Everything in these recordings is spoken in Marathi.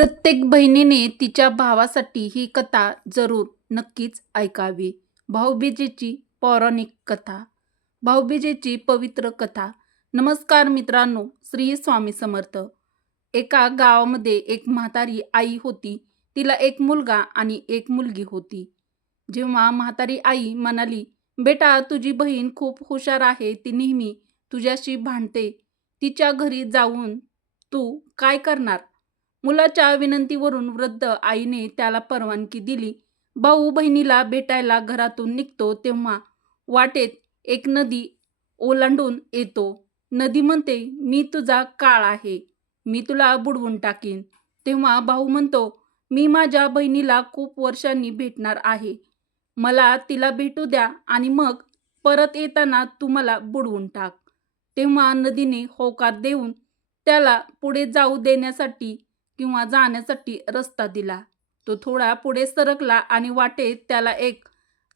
प्रत्येक बहिणीने तिच्या भावासाठी ही कथा जरूर नक्कीच ऐकावी. भाऊबीजेची पौराणिक कथा. भाऊबीजेची पवित्र कथा. नमस्कार मित्रांनो, श्री स्वामी समर्थ. एका गावामध्ये एक म्हातारी आई होती. तिला एक मुलगा आणि एक मुलगी होती. जेव्हा म्हातारी आई म्हणाली, बेटा तुझी बहीण खूप हुशार आहे. ती नेहमी तुझ्याशी भांडते. तिच्या घरी जाऊन तू काय करणार? मुलाच्या विनंतीवरून वृद्ध आईने त्याला परवानगी दिली. भाऊ बहिणीला भेटायला घरातून निघतो तेव्हा वाटेत एक नदी ओलांडून येतो. नदी म्हणते, मी तुझा काळ आहे. मी तुला बुडवून टाकीन. तेव्हा भाऊ म्हणतो, मी माझ्या बहिणीला खूप वर्षांनी भेटणार आहे. मला तिला भेटू द्या आणि मग परत येताना तू मला बुडवून टाक. तेव्हा नदीने होकार देऊन त्याला पुढे जाऊ देण्यासाठी किंवा जाण्यासाठी रस्ता दिला. तो थोडा पुढे सरकला आणि वाटेत त्याला एक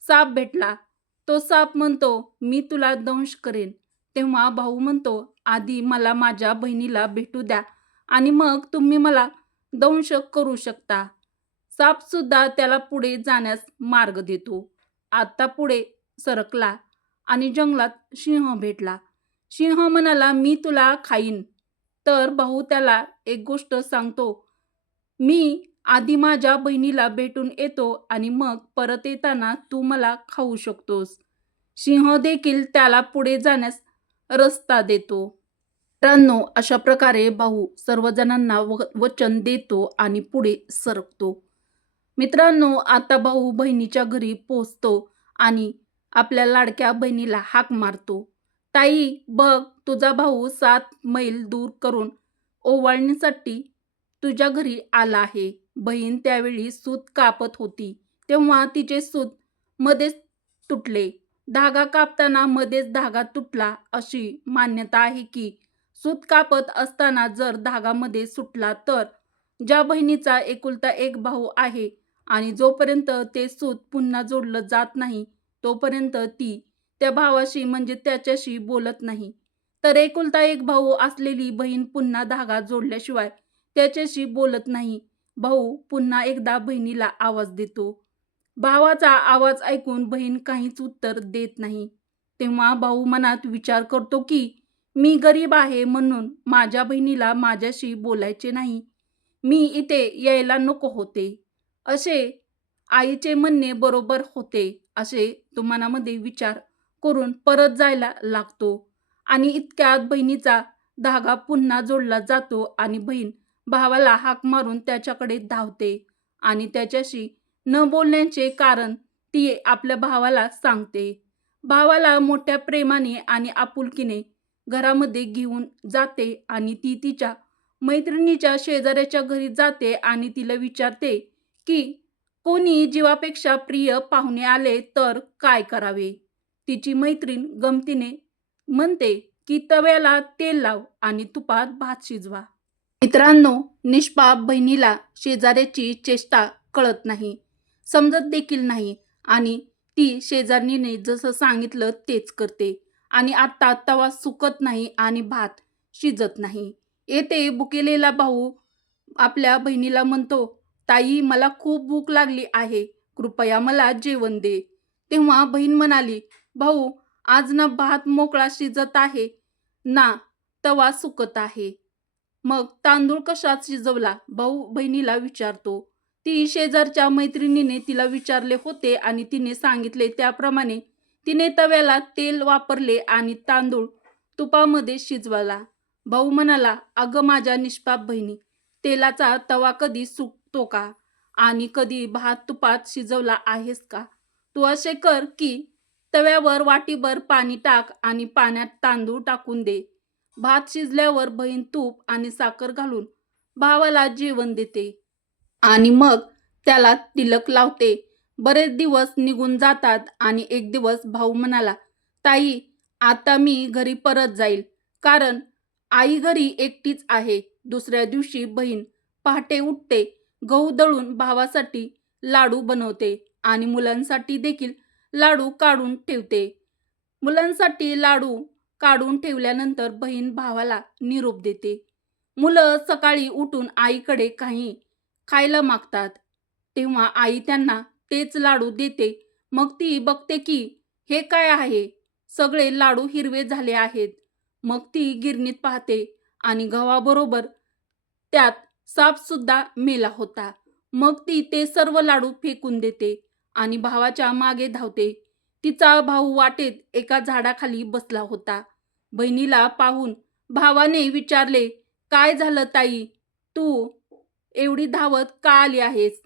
साप भेटला. तो साप म्हणतो, मी तुला दंश करेन. तेव्हा भाऊ म्हणतो, आधी मला माझ्या बहिणीला भेटू द्या आणि मग तुम्ही मला दंश करू शकता. सापसुद्धा त्याला पुढे जाण्यास मार्ग देतो. आता पुढे सरकला आणि जंगलात सिंह भेटला. सिंह म्हणाला, मी तुला खाईन. तर भाऊ त्याला एक गोष्ट सांगतो, मी आधी माझ्या बहिणीला भेटून येतो आणि मग परत येताना तू मला खाऊ शकतोस. सिंह देखील त्याला पुढे जाण्यास रस्ता देतो. मित्रांनो, अशा प्रकारे भाऊ सर्वजणांना व वचन देतो आणि पुढे सरकतो. मित्रांनो, आता भाऊ बहिणीच्या घरी पोचतो आणि आपल्या लाडक्या बहिणीला हाक मारतो. ताई, बघ तुझा भाऊ सात मैल दूर करून ओवाळणीसाठी तुझ्या घरी आला आहे. बहीण त्यावेळी सूत कापत होती तेव्हा तिचे सूत मध्येच तुटले. धागा कापताना मध्येच धागा तुटला अशी मान्यता आहे की सूत कापत असताना जर धागामध्ये सुटला तर ज्या बहिणीचा एकुलता एक भाऊ आहे आणि जोपर्यंत ते सूत पुन्हा जोडलं जात नाही तोपर्यंत ती त्या भावाशी म्हणजे त्याच्याशी बोलत नाही. तर एकुलता एक भाऊ असलेली बहीण पुन्हा धागा जोडल्याशिवाय त्याच्याशी बोलत नाही. भाऊ पुन्हा एकदा बहिणीला आवाज देतो. भावाचा आवाज ऐकून बहीण काहीच उत्तर देत नाही. तेव्हा भाऊ मनात विचार करतो की मी गरीब आहे म्हणून माझ्या बहिणीला माझ्याशी बोलायचे नाही. मी इथे यायला नको होते. असे आईचे म्हणणे बरोबर होते असे तो मनामध्ये विचार करून परत जायला लागतो आणि इतक्यात बहिणीचा धागा पुन्हा जोडला जातो आणि बहीण भावाला हाक मारून त्याच्याकडे धावते आणि त्याच्याशी न बोलण्याचे कारण ती आपल्या भावाला सांगते. भावाला मोठ्या प्रेमाने आणि आपुलकीने घरामध्ये घेऊन जाते आणि ती तिच्या मैत्रिणीच्या शेजाऱ्याच्या घरी जाते आणि तिला विचारते की कोणी जीवापेक्षा प्रिय पाहुणे आले तर काय करावे. तिची मैत्रीण गमतीने म्हणते की तव्याला तेल लाव आणि तुपात भात शिजवा. मित्रांनो, निष्पाप बहिणीला शेजाऱ्याची चेष्टा कळत नाही, समजत देखील नाही आणि ती शेजारणीने जसं सांगितलं तेच करते आणि आत्ता तवा सुकत नाही आणि भात शिजत नाही. येथे भुकेलेला भाऊ आपल्या बहिणीला म्हणतो, ताई मला खूप भूक लागली आहे. कृपया मला जेवण दे. तेव्हा बहीण म्हणाली, भाऊ आज ना भात मोकळा शिजत आहे ना तवा सुकत आहे. मग तांदूळ कशात शिजवला? भाऊ बहिणीला विचारतो. ती शेजारच्या मैत्रिणीने तिला विचारले होते आणि तिने सांगितले त्याप्रमाणे तिने तव्याला तेल वापरले आणि तांदूळ तुपामध्ये शिजवला. भाऊ म्हणाला, अगं माझ्या निष्पाप बहिणी, तेलाचा तवा कधी सुकतो का? आणि कधी भात तुपात शिजवला आहेस का? तू असे कर की तव्यावर वाटीभर पाणी टाक आणि पाण्यात तांदूळ टाकून दे. भात शिजल्यावर बहीण तूप आणि साखर घालून भावाला जेवण देते. आणि मग त्याला तिलक लावते. बरेच दिवस निघून जातात आणि एक दिवस भाऊ म्हणाला, ताई आता मी घरी परत जाईल कारण आई घरी एकटीच आहे. दुसऱ्या दिवशी बहीण पहाटे उठते, गहू दळून भावासाठी लाडू बनवते आणि मुलांसाठी देखील लाडू काढून ठेवते. मुलांसाठी लाडू काढून ठेवल्यानंतर बहीण भावाला निरोप देते. मुलं सकाळी उठून आईकडे काही खायला मागतात. तेव्हा आई त्यांना तेच लाडू देते. मग ती बघते की हे काय आहे? सगळे लाडू हिरवे झाले आहेत. मग ती गिरणीत पाहते आणि गव्हाबरोबर त्यात सापसुद्धा मेला होता. मग ती ते सर्व लाडू फेकून देते. आणि भावाच्या मागे धावते. तिचा भाऊ वाटेत एका झाडाखाली बसला होता. बहिणीला पाहून भावाने विचारले काय झालं ताई? तू एवढी धावत का आली आहेस?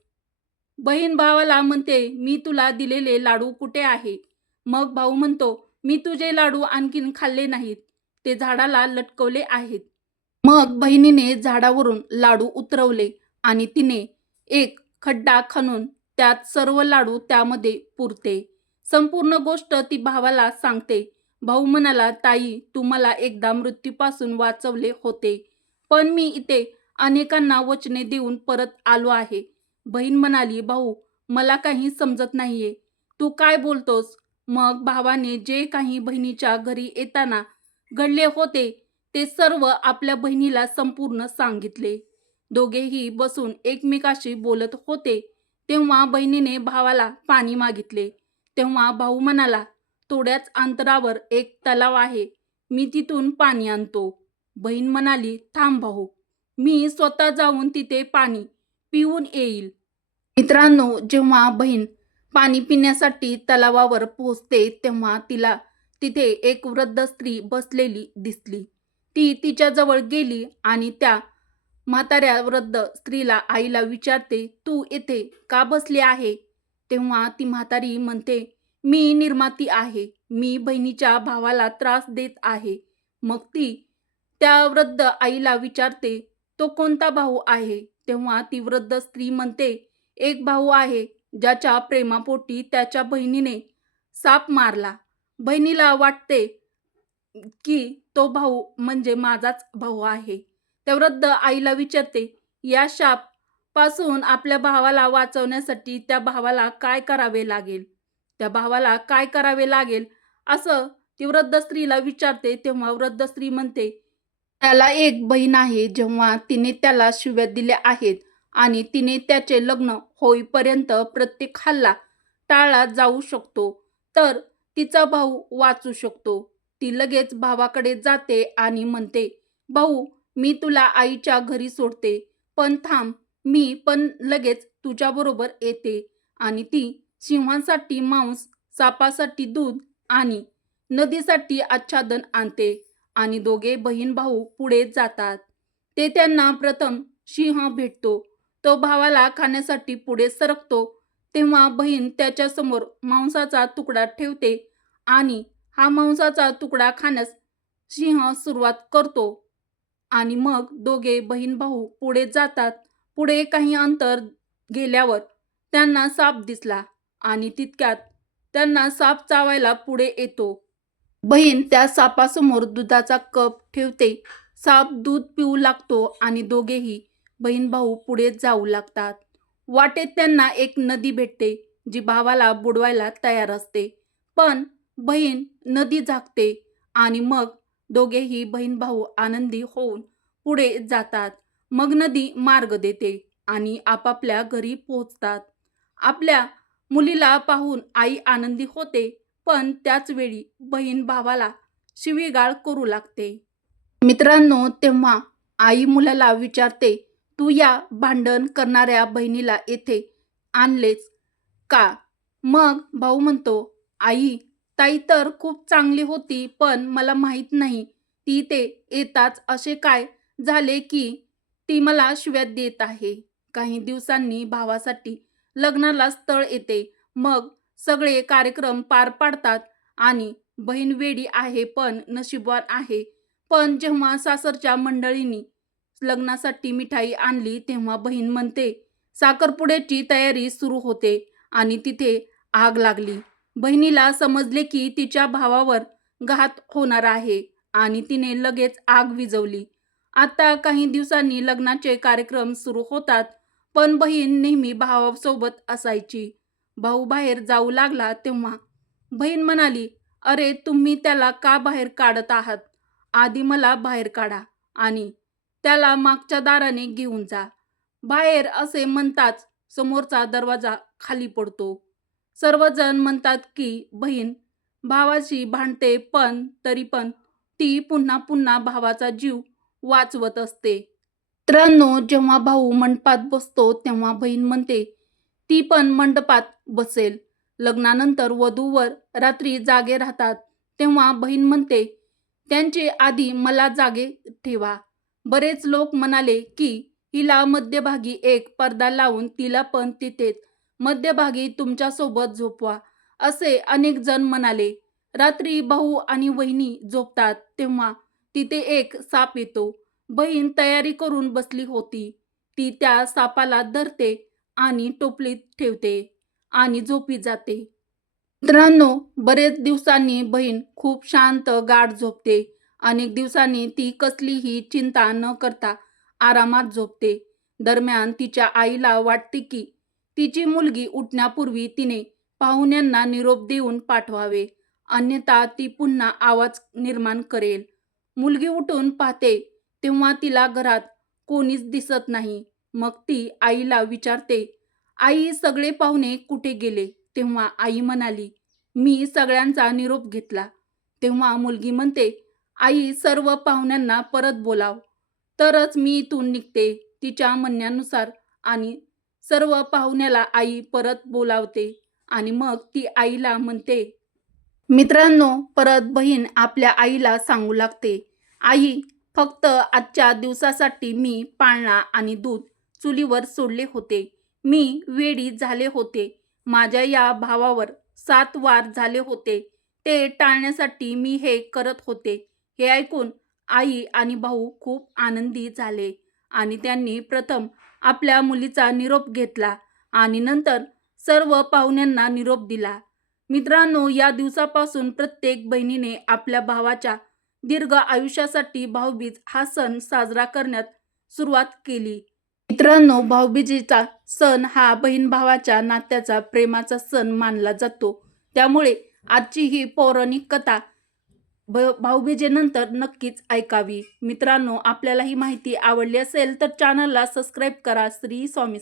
बहीण भावाला म्हणते मी तुला दिलेले लाडू कुठे आहे? मग भाऊ म्हणतो मी तुझे लाडू आणखीन खाल्ले नाहीत. ते झाडाला लटकवले आहेत. मग बहिणीने झाडावरून लाडू उतरवले आणि तिने एक खड्डा खणून त्यात सर्व लाडू त्यामध्ये पुरते. संपूर्ण गोष्ट ती भावाला सांगते. भाऊ म्हणाला ताई तू मला एकदा मृत्यूपासून वाचवले होते. पण मी इथे अनेकांना वचने देऊन परत आलो आहे. बहीण म्हणाली भाऊ मला काही समजत नाहीये. तू काय बोलतोस? मग भावाने जे काही बहिणीच्या घरी येताना घडले होते ते सर्व आपल्या बहिणीला संपूर्ण सांगितले. दोघेही बसून एकमेकाशी बोलत होते. तेव्हा बहिणीने भावाला पाणी मागितले. तेव्हा भाऊ म्हणाला थोड्याच अंतरावर एक तलाव आहे. मी तिथून पाणी आणतो. बहीण म्हणाली थांब भाऊ. मी स्वतः जाऊन तिथे पाणी पिऊन येईल. मित्रांनो जेव्हा बहीण पाणी पिण्यासाठी तलावावर पोहोचते तेव्हा तिला तिथे एक वृद्ध स्त्री बसलेली दिसली. ती तिच्याजवळ गेली आणि त्या म्हाताऱ्या वृद्ध स्त्रीला आईला विचारते तू येथे का बसली आहे? तेव्हा ती म्हातारी म्हणते मी निर्माती आहे. मी बहिणीच्या भावाला त्रास देत आहे. मग ती त्या वृद्ध आईला विचारते तो कोणता भाऊ आहे? तेव्हा ती वृद्ध स्त्री म्हणते एक भाऊ आहे ज्याच्या प्रेमापोटी त्याच्या बहिणीने साप मारला. बहिणीला वाटते की तो भाऊ म्हणजे माझाच भाऊ आहे. त्या वृद्ध आईला विचारते या शापपासून आपल्या भावाला वाचवण्यासाठी त्या भावाला काय करावे लागेल? त्या भावाला काय करावे लागेल? असं ती वृद्ध स्त्रीला विचारते. तेव्हा वृद्ध स्त्री म्हणते त्याला एक बहीण आहे जेव्हा तिने त्याला शिव्या दिल्या आहेत आणि तिने त्याचे लग्न होईपर्यंत प्रत्येक हल्ला टाळला जाऊ शकतो तर तिचा भाऊ वाचू शकतो. ती लगेच भावाकडे जाते आणि म्हणते भाऊ मी तुला आईच्या घरी सोडते. पण थांब मी पण लगेच तुझ्याबरोबर येते. आणि ती सिंहांसाठी मांस सापासाठी दूध आणि नदीसाठी आच्छादन आणते. आणि दोघे बहीण भाऊ पुढे जातात. ते त्यांना प्रथम सिंह भेटतो. तो भावाला खाण्यासाठी पुढे सरकतो. तेव्हा बहीण त्याच्यासमोर मांसाचा तुकडा ठेवते आणि हा मांसाचा तुकडा खाण्यास सिंह सुरुवात करतो. आणि मग दोघे बहीण भाऊ पुढे जातात. पुढे काही अंतर गेल्यावर त्यांना साप दिसला आणि तितक्यात त्यांना साप चावायला पुढे येतो. बहीण त्या सापासमोर दुधाचा कप ठेवते. साप दूध पिऊ लागतो आणि दोघेही बहीण भाऊ पुढे जाऊ लागतात. वाटेत त्यांना एक नदी भेटते जी भावाला बुडवायला तयार असते. पण बहीण नदी झाकते आणि मग दोघेही बहीण भाऊ आनंदी होऊन पुढे जातात. मग नदी मार्ग देते आणि आपापल्या घरी पोहोचतात. आपल्या मुलीला पाहून आई आनंदी होते पण त्याच वेळी बहीण भावाला शिवीगाळ करू लागते. मित्रांनो तेव्हा आई मुलाला विचारते तू या भांडण करणाऱ्या बहिणीला येथे आणलेच का? मग भाऊ म्हणतो आई ताई तर खूप चांगली होती पण मला माहीत नाही ती ते येताच असे काय झाले की ती मला शिव्यात देत आहे. काही दिवसांनी भावासाठी लग्नाला स्थळ येते. मग सगळे कार्यक्रम पार पाडतात आणि बहीण वेडी आहे पण नशीबवान आहे. पण जेव्हा सासरच्या मंडळींनी लग्नासाठी मिठाई आणली तेव्हा बहीण म्हणते साखरपुड्याची तयारी सुरू होते. आणि तिथे आग लागली. बहिणीला समजले की तिच्या भावावर घात होणार आहे आणि तिने लगेच आग विझवली. आता काही दिवसांनी लग्नाचे कार्यक्रम सुरू होतात पण बहीण नेहमी भावासोबत असायची. भाऊ बाहेर जाऊ लागला तेव्हा बहीण म्हणाली अरे तुम्ही त्याला का बाहेर काढत आहात? आधी मला बाहेर काढा आणि त्याला मागच्या दाराने घेऊन जा. बाहेर असे म्हणताच समोरचा दरवाजा खाली पडतो. सर्वजण म्हणतात की बहीण भावाशी भांडते पण तरी पण ती पुन्हा पुन्हा भावाचा जीव वाचवत असते. मित्रांनो जेव्हा भाऊ मंडपात बसतो तेव्हा बहीण म्हणते ती पण मंडपात बसेल. लग्नानंतर वधूवर रात्री जागे राहतात तेव्हा बहीण म्हणते त्यांचे आधी मला जागे ठेवा. बरेच लोक म्हणाले की हिला मध्यभागी एक पडदा लावून तिला पण तिथेच मध्यभागी तुमच्यासोबत झोपवा असे अनेक जण म्हणाले. रात्री भाऊ आणि वहिनी झोपतात तेव्हा तिथे एक साप येतो. बहीण तयारी करून बसली होती. ती त्या सापाला धरते आणि टोपलीत ठेवते आणि झोपी जाते. मित्रांनो बरेच दिवसांनी बहीण खूप शांत गाढ झोपते. अनेक दिवसांनी ती कसलीही चिंता न करता आरामात झोपते. दरम्यान तिच्या आईला वाटते की तिची मुलगी उठण्यापूर्वी तिने पाहुण्यांना निरोप देऊन पाठवावे. अन्यथा ती पुन्हा आवाज निर्माण करेल. मुलगी उठून पाहते तेव्हा तिला घरात कोणीच दिसत नाही. मग ती आईला विचारते आई सगळे पाहुणे कुठे गेले? तेव्हा आई म्हणाली मी सगळ्यांचा निरोप घेतला. तेव्हा मुलगी म्हणते आई सर्व पाहुण्यांना परत बोलाव. तरच मी इथून निघते तिच्या म्हणण्यानुसार आणि सर्व पाहुण्याला आई परत बोलावते आणि मग ती आईला म्हणते मित्रांनो परत बहीण आपल्या आईला सांगू लागते. आई फक्त आजच्या दिवसासाठी मी पाळणा आणि दूध चुलीवर सोडले होते. मी वेडी झाले होते. माझ्या या भावावर सात वार झाले होते. ते टाळण्यासाठी मी हे करत होते. हे ऐकून आई आणि भाऊ खूप आनंदी झाले आणि त्यांनी प्रथम आपल्या मुलीचा निरोप घेतला आणि नंतर सर्व पाहुण्यांना निरोप दिला. मित्रांनो या दिवसापासून प्रत्येक बहिणीने आपल्या भावाच्या दीर्घ आयुष्यासाठी भाऊबीज हा सण साजरा करण्यात सुरुवात केली. मित्रांनो भाऊबीजेचा सण हा बहीण भावाच्या नात्याचा प्रेमाचा सण मानला जातो. त्यामुळे आजची ही पौराणिक कथा भ भाऊबीजेनंतर नक्कीच ऐकावी. मित्रांनो आपल्याला ही माहिती आवडली असेल तर चॅनलला सबस्क्राईब करा. श्री स्वामी